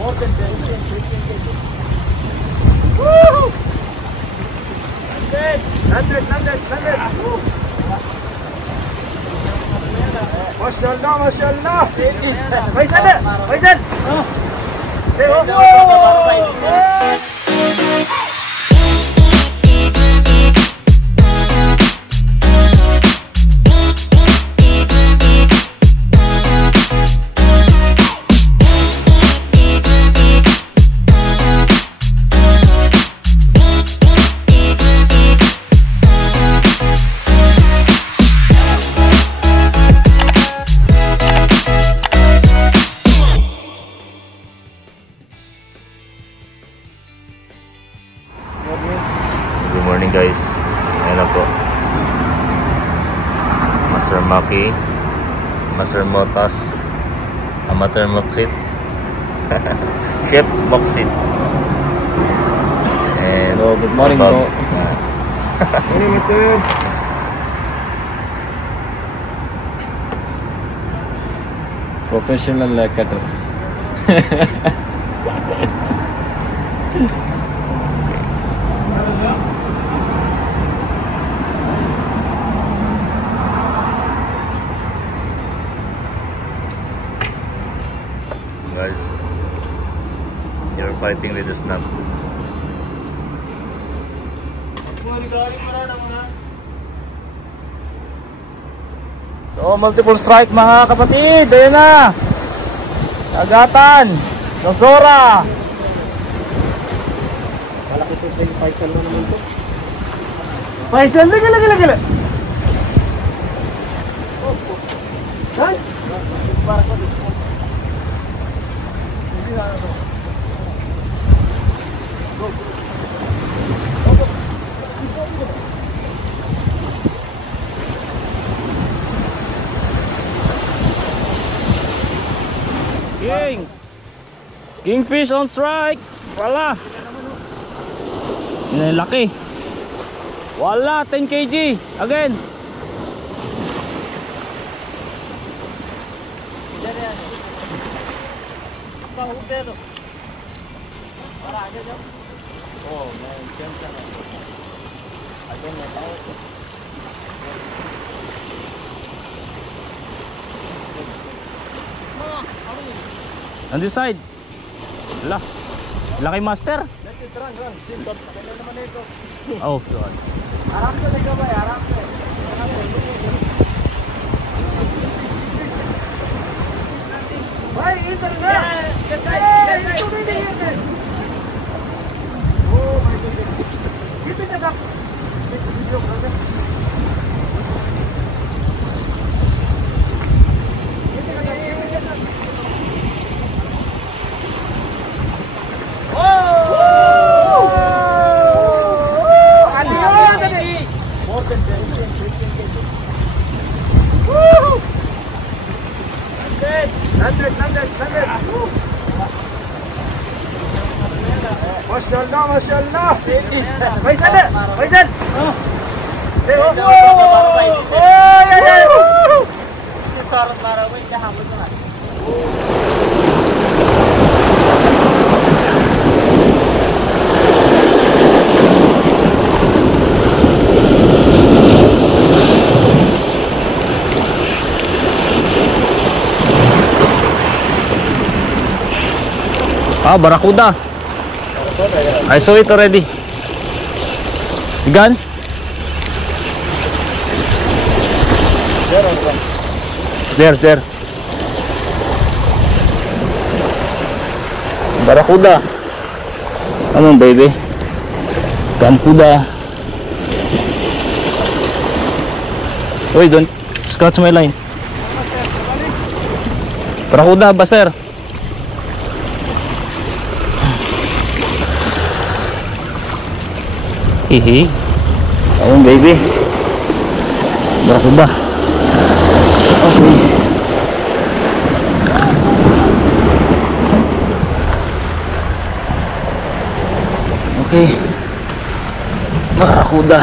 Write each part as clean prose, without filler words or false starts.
More than 10, 15 kg. Woo! 100. Masyaallah, masyaallah. Faisal. Good morning guys. Ayan na po. Master Maki, Master Motas, Amateur Moxit, Chef Moxit. And hello, good morning po. Morning, mister. Professional cutter. guys, you're fighting with the snap. So, multiple strike mga kapatid. Ayan na. Agatan ng Zorah. Malaki ito yung Faisal na naman ito. Faisal, lagala. Saan? Para ko dito. Hindi na ito. Kingfish on strike. Wala. Yan ang laki. Wala, 10 kg. Again. Oh, man, again, on this side. Wala. Laki master. Oh God. Aram ko na ba? Aram ko. Bhai, idhar na. Oh my God. Dito na dak. Video ko na. Masyaallah, masyaallah. Faisal. Barakuda. I saw it already. Sigan? It's there. Barakuda. Come on, baby. Kampuda. Wait, don't scratch my line. Barakuda, baser. Hihi. Ayun baby. Barakuda. Okay. Okay. Barakuda.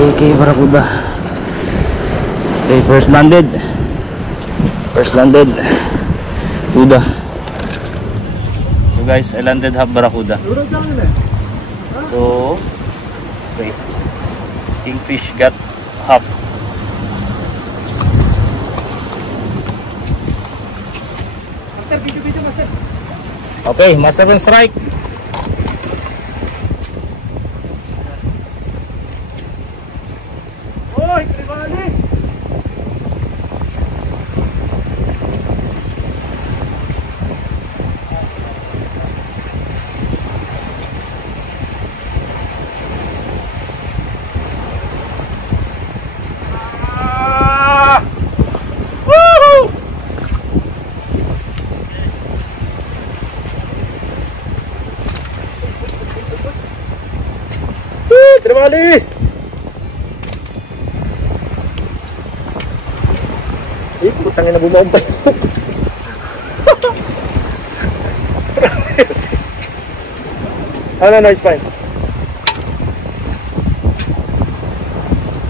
Okay, barakuda. Okay, first landed. Kuda. So guys, I landed half barracuda. So, wait. Kingfish got half. Okay, master and strike. Oy, tribali! Tribali! Eh, putangin na bumaon pa. No, it's fine.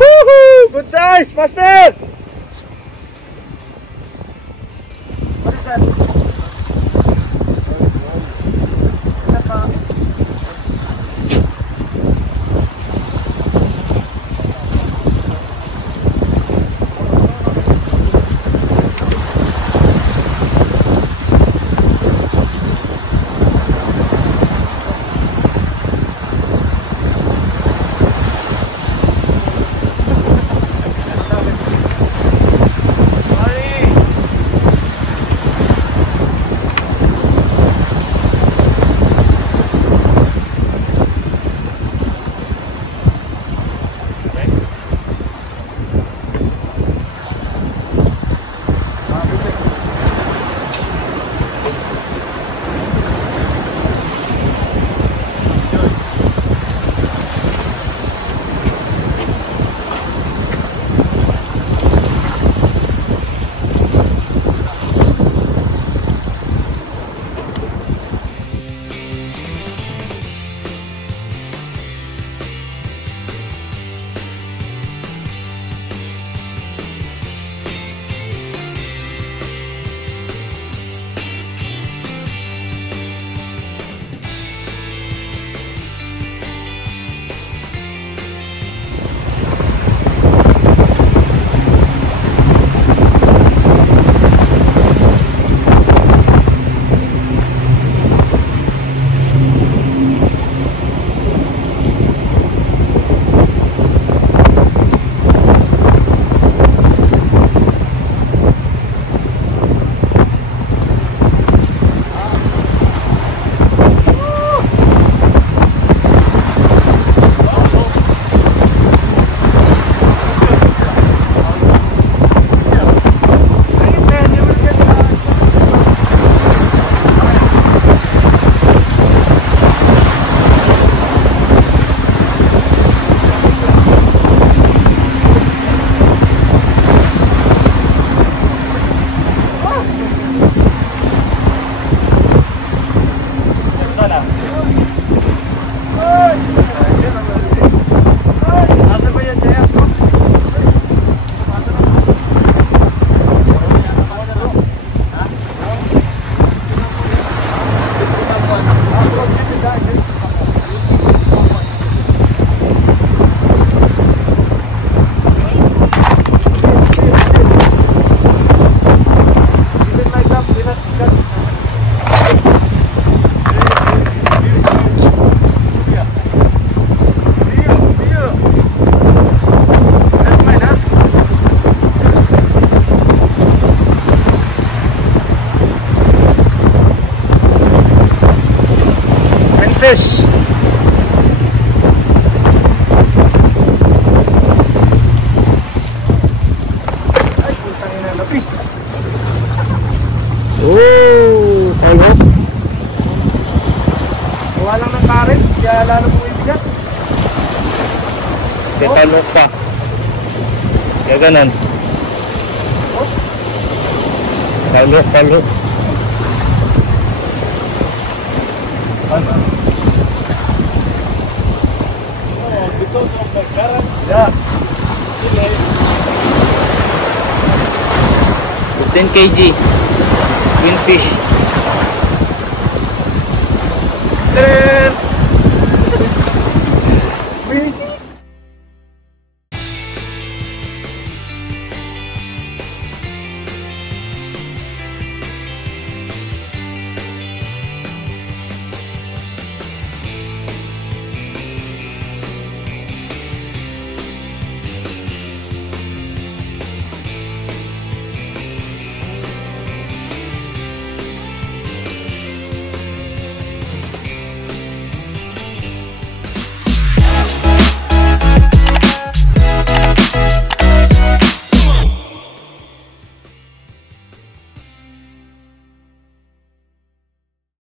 Woohoo! Good size, master! What is that? Fish. Ay, putang ina, lapis. Oh, kalot. Gawa lang ng karet, kaya lalo mong ibigat. Kaya kalot pa. Kaya ganan. Kalot, kalot. Yeah. 15 kg. 20. Tara!